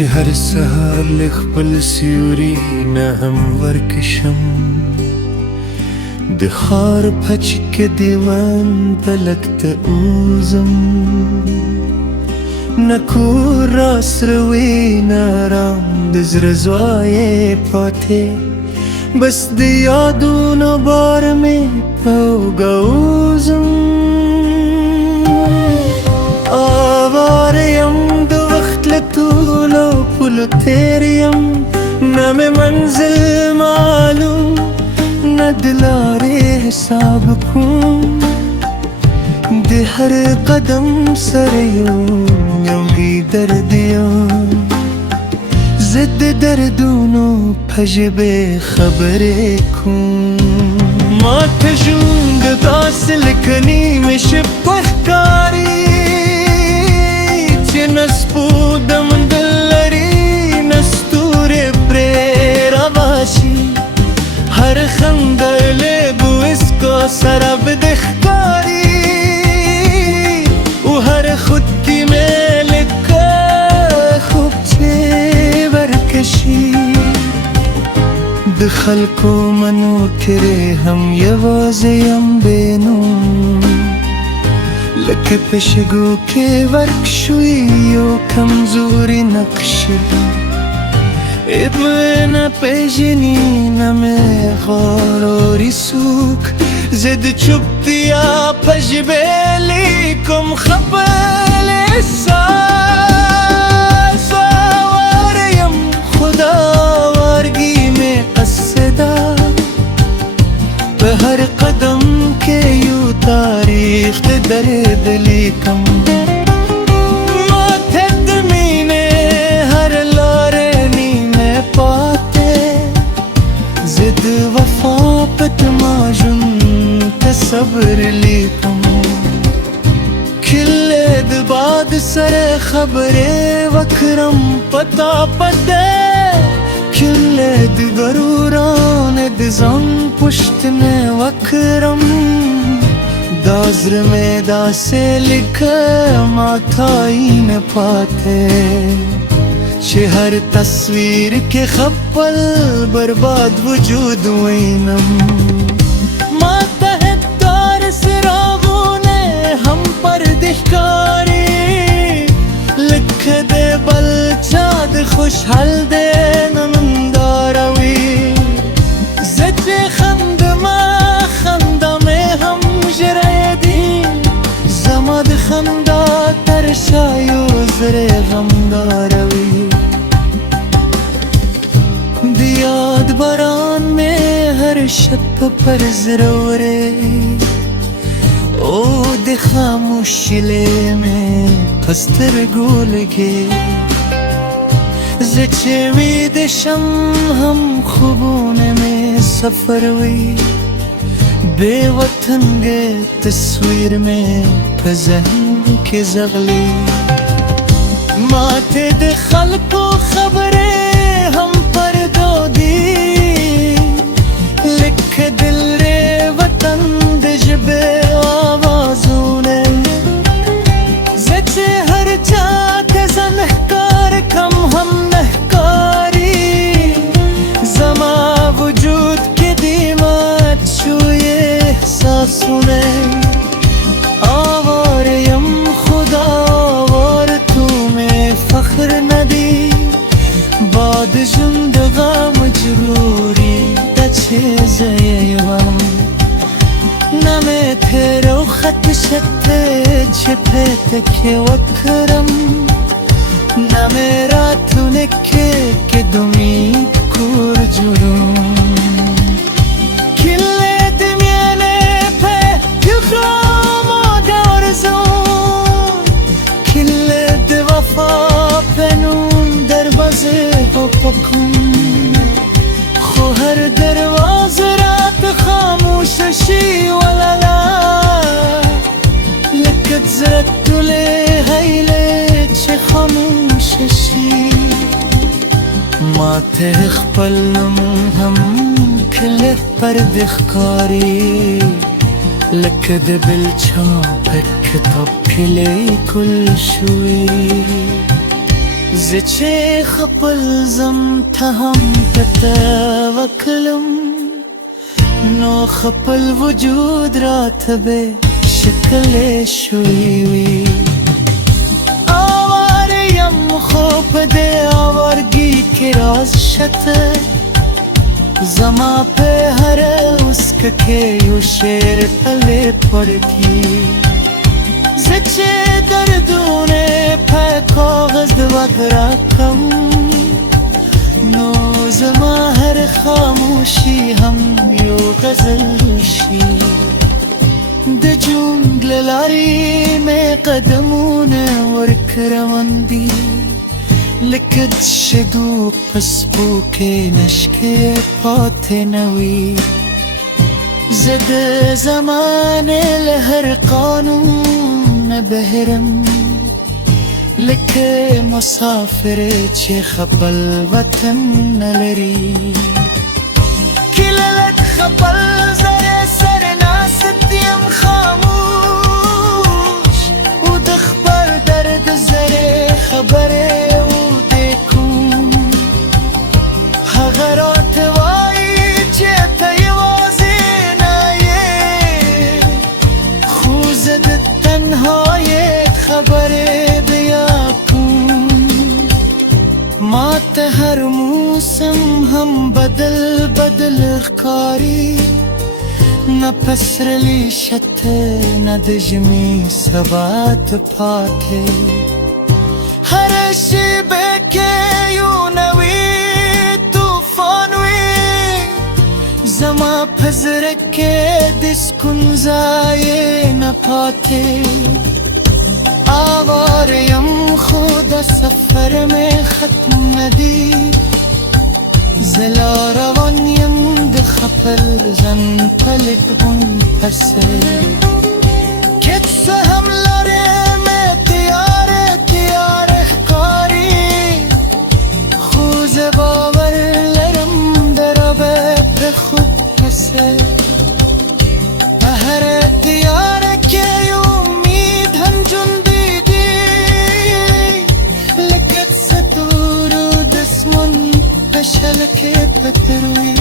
چې هر سهار له خپل سیوري نه هم ورکشم د ښار پچ کې دیوان پلک ته اوزم نه کور راسروي نه آرام د زړه ځوای پاتې بس د یادونو بار مې په اوږه اوزم آواره یم د وخت له ټولو پولو تېر یم نه مې منزل معلوم نه د لارې حساب کوم د هر قدم سره یو درد یم زه د دردونو په ژبې خبرې کوم ماته ژوند داسې لکه نیمه شپه ښکاري چې نه سپود موندل لري نه ستوري پرې راباشي هر خندا لیبو اسکو سره بده ښکاري او هر خود کې مې لکه خوب چې ورکشي د خلکو منو کې هم یوازې یم بې نوم لکه په شګو کې ورک شوی یو کمزوري نقشې نه پیژني نه مې غواړي څوک زه د چوپتیا په ژبې لیکم خپل احساس آواره یم خدا وارګي مې قصده په هر قدم کې یو تاریخ د درد لیکم ماته د مینې هر لارې نیمه پاتې زه د وفا په تماشون ته صبر لیکم کله د باد سره خبرې وکړم پتا پته کله د غروران د ځان پوښتنه وکړم دا زړه مې داسې لیکم ماتای نه پاتې چې هر تصویر کې خپل برباد وجود وینم ماته هکتار څراغونه هم پردې ښکاري لکه د بل چا د خوشحال دی ننداره وي زه چې خندمه خندا مې هم ژړی دي زما د خندا تر شا یو زړی غمداره وي د یاد باران مې هر شب پر زړه ورې او د خاموشي مې په سترګو لګي زه چې ویده شم هم خوبونه مې سفر وي بې وطنګه تصویر مې په ذهن کې ځغلي ماته د خلکو خبرې هم پردو دي لکه دل ری وطن د ژبې آوازونه زه چې هر چا ته ځان ښکار کم هم نه ښکاري زما وجود کې دي مات شوی احساسونه آواره یم خدا آواره تو مې فخر ندی باد ژوند غم مجروری ته چې زه یم نه مې تیره و خط شته چې په تکیه وکړم نه مې راتلونکې کې د امید کور جوړوم کله د مینې په یخرام و د آرزو کله د وفا په نوم دروازه بپکم خو هر دروازه رات خاموشه شي وللا لکه زړه ټولې هیلې چې خاموشه شي ماته خپل نوم هم کله پردې ښکاري لکه د بل چا په کتاب کې لیکل شوي زچه خپل زم تهم تتوکلم نو خپل وجود را تبه شکل شوی وی آواریم خوب ده آوارگی که راز شته زما पे हर उसके यू शेर तले पड़ती जचे दर्दूने पे कागज वगरा कम नो जमा हर खामोशी हम यो गजलशी द जंगल लारी में कदमों وركرمندي لكت شدو پسپوکه نشکه پاته نوی زد زمان لهر قانون بهرم لکه مسافر چه خپل وطن نلری کللک خپل زر سر ناستیم خاموش و دخبر درد زر خبره غرات وای چه پیوازی نایه خوزد تنهای خبر بیا کن مات هر موسم هم بدل بدل خکاری نه پسرلی شته نه دجمی ثبات پاته هر شیبه که یو نوی زما پزرکه دسکن زای نپاته آواریم خود سفر میں ختم ندی زلا روانیم د خپل زن پلک بون پسه کت سهم لرم تیار احکاری خوز باور لرم دربه خود پسه هر دیار که امید همچون دیدی لکت ستور و دسمون پشل که پتروی